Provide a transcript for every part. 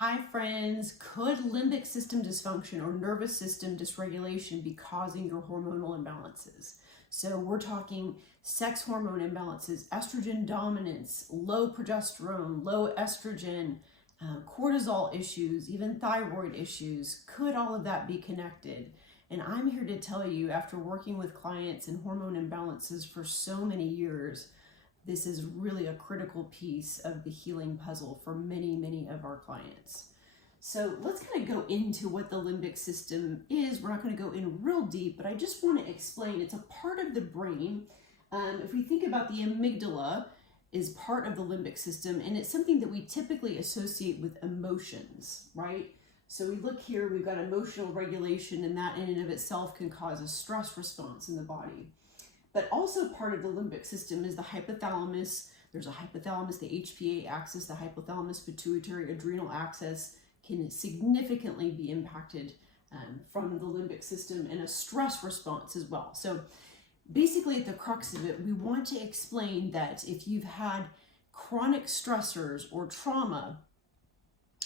Hi friends, could limbic system dysfunction or nervous system dysregulation be causing your hormonal imbalances? So we're talking sex hormone imbalances, estrogen dominance, low progesterone, low estrogen, cortisol issues, even thyroid issues. Could all of that be connected? And I'm here to tell you, after working with clients in hormone imbalances for so many years, this is really a critical piece of the healing puzzle for many of our clients. So let's kind of go into what the limbic system is. We're not going to go in real deep, but I just want to explain it's a part of the brain. If we think about the amygdala is part of the limbic system, and it's something that we typically associate with emotions, right? So we look here, we've got emotional regulation, and that in and of itself can cause a stress response in the body. But also part of the limbic system is the hypothalamus. There's a hypothalamus, the HPA axis, the hypothalamus pituitary adrenal axis can significantly be impacted from the limbic system, and a stress response as well. So basically at the crux of it, we want to explain that if you've had chronic stressors or trauma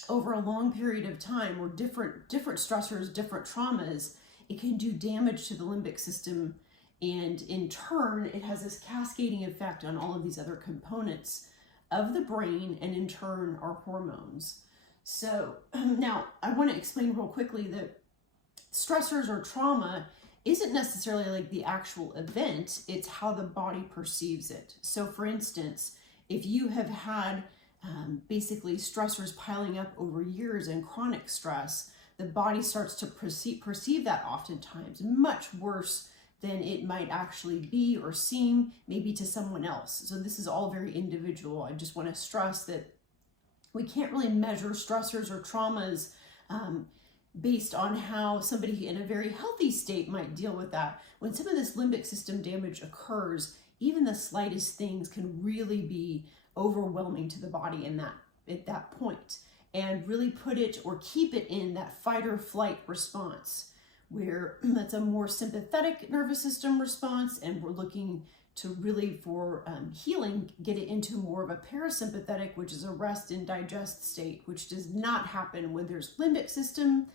over a long period of time, or different stressors, different traumas, it can do damage to the limbic system. And in turn, it has this cascading effect on all of these other components of the brain, and in turn, our hormones. So now I want to explain real quickly that stressors or trauma isn't necessarily like the actual event, it's how the body perceives it. So for instance, if you have had basically stressors piling up over years and chronic stress, the body starts to perceive that oftentimes much worse than it might actually be or seem maybe to someone else. So this is all very individual. I just want to stress that we can't really measure stressors or traumas based on how somebody in a very healthy state might deal with that. When some of this limbic system damage occurs, even the slightest things can really be overwhelming to the body at that point, and really put it or keep it in that fight or flight response, where that's a more sympathetic nervous system response, and we're looking to really for healing, get it into more of a parasympathetic, which is a rest and digest state, which does not happen when there's limbic system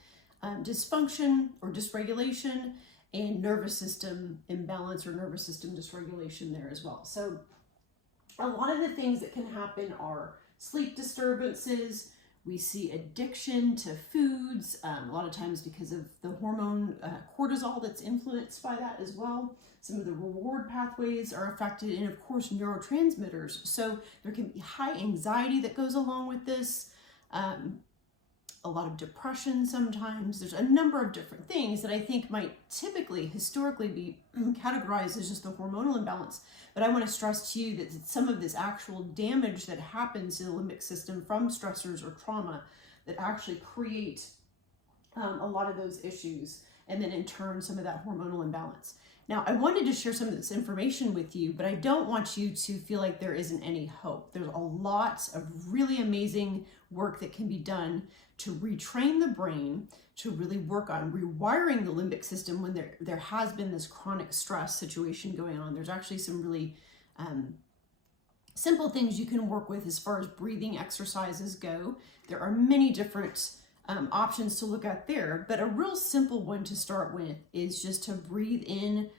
dysfunction or dysregulation, and nervous system imbalance or nervous system dysregulation there as well. So a lot of the things that can happen are sleep disturbances. We see addiction to foods, a lot of times because of the hormone cortisol that's influenced by that as well. Some of the reward pathways are affected, and of course neurotransmitters. So there can be high anxiety that goes along with this, a lot of depression sometimes. There's a number of different things that I think might typically, historically be categorized as just the hormonal imbalance. But I want to stress to you that some of this actual damage that happens in the limbic system from stressors or trauma that actually create a lot of those issues, and then in turn some of that hormonal imbalance. Now, I wanted to share some of this information with you, but I don't want you to feel like there isn't any hope. There's a lot of really amazing work that can be done to retrain the brain, to really work on rewiring the limbic system when there has been this chronic stress situation going on. There's actually some really simple things you can work with as far as breathing exercises go. There are many different options to look at there, but a real simple one to start with is just to breathe in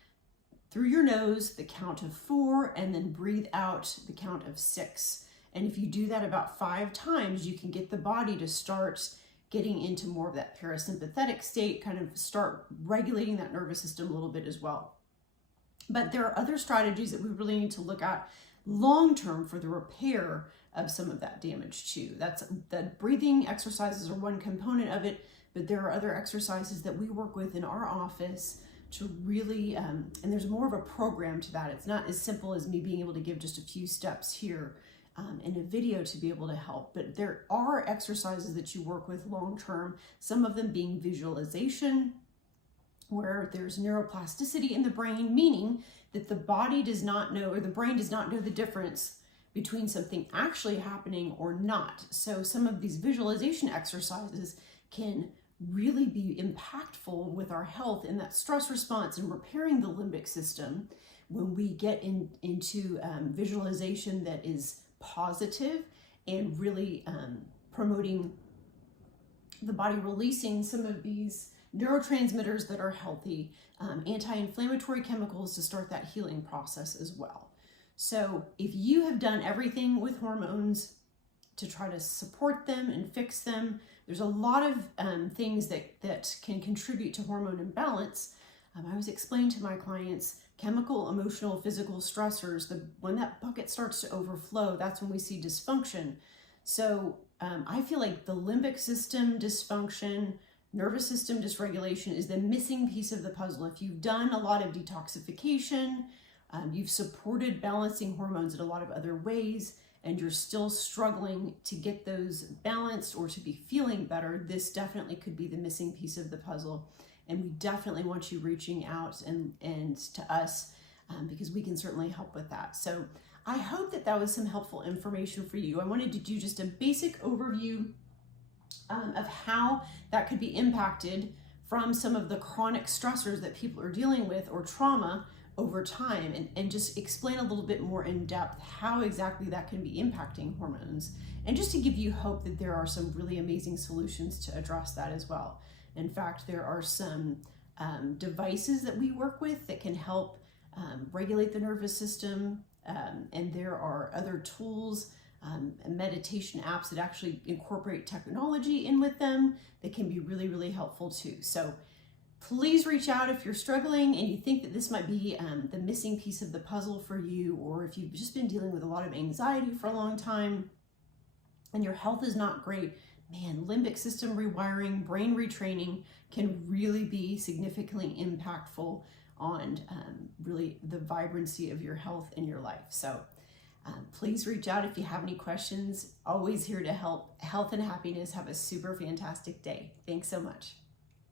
through your nose, the count of 4, and then breathe out the count of 6. And if you do that about 5 times, you can get the body to start getting into more of that parasympathetic state, kind of start regulating that nervous system a little bit as well. But there are other strategies that we really need to look at long-term for the repair of some of that damage too. That's the breathing exercises are one component of it, but there are other exercises that we work with in our office to really, and there's more of a program to that. It's not as simple as me being able to give just a few steps here in a video to be able to help, but there are exercises that you work with long-term, some of them being visualization, where there's neuroplasticity in the brain, meaning that the body does not know, or the brain does not know the difference between something actually happening or not. So some of these visualization exercises can really be impactful with our health in that stress response and repairing the limbic system when we get into visualization that is positive and really promoting the body releasing some of these neurotransmitters that are healthy, anti-inflammatory chemicals to start that healing process as well. So if you have done everything with hormones to try to support them and fix them, there's a lot of things that can contribute to hormone imbalance. I always explain to my clients, chemical, emotional, physical stressors, when that bucket starts to overflow, that's when we see dysfunction. So I feel like the limbic system dysfunction, nervous system dysregulation is the missing piece of the puzzle. If you've done a lot of detoxification, you've supported balancing hormones in a lot of other ways, and you're still struggling to get those balanced or to be feeling better, this definitely could be the missing piece of the puzzle. And we definitely want you reaching out and to us because we can certainly help with that. So I hope that was some helpful information for you. I wanted to do just a basic overview of how that could be impacted from some of the chronic stressors that people are dealing with or trauma over time, and just explain a little bit more in depth how exactly that can be impacting hormones, and just to give you hope that there are some really amazing solutions to address that as well. In fact, there are some devices that we work with that can help regulate the nervous system, and there are other tools and meditation apps that actually incorporate technology in with them that can be really, really helpful too. So please reach out if you're struggling and you think that this might be the missing piece of the puzzle for you, or if you've just been dealing with a lot of anxiety for a long time and your health is not great. Man, limbic system rewiring, brain retraining can really be significantly impactful on really the vibrancy of your health in your life. So please reach out if you have any questions. Always here to help. Health and happiness. Have a super fantastic day. Thanks so much.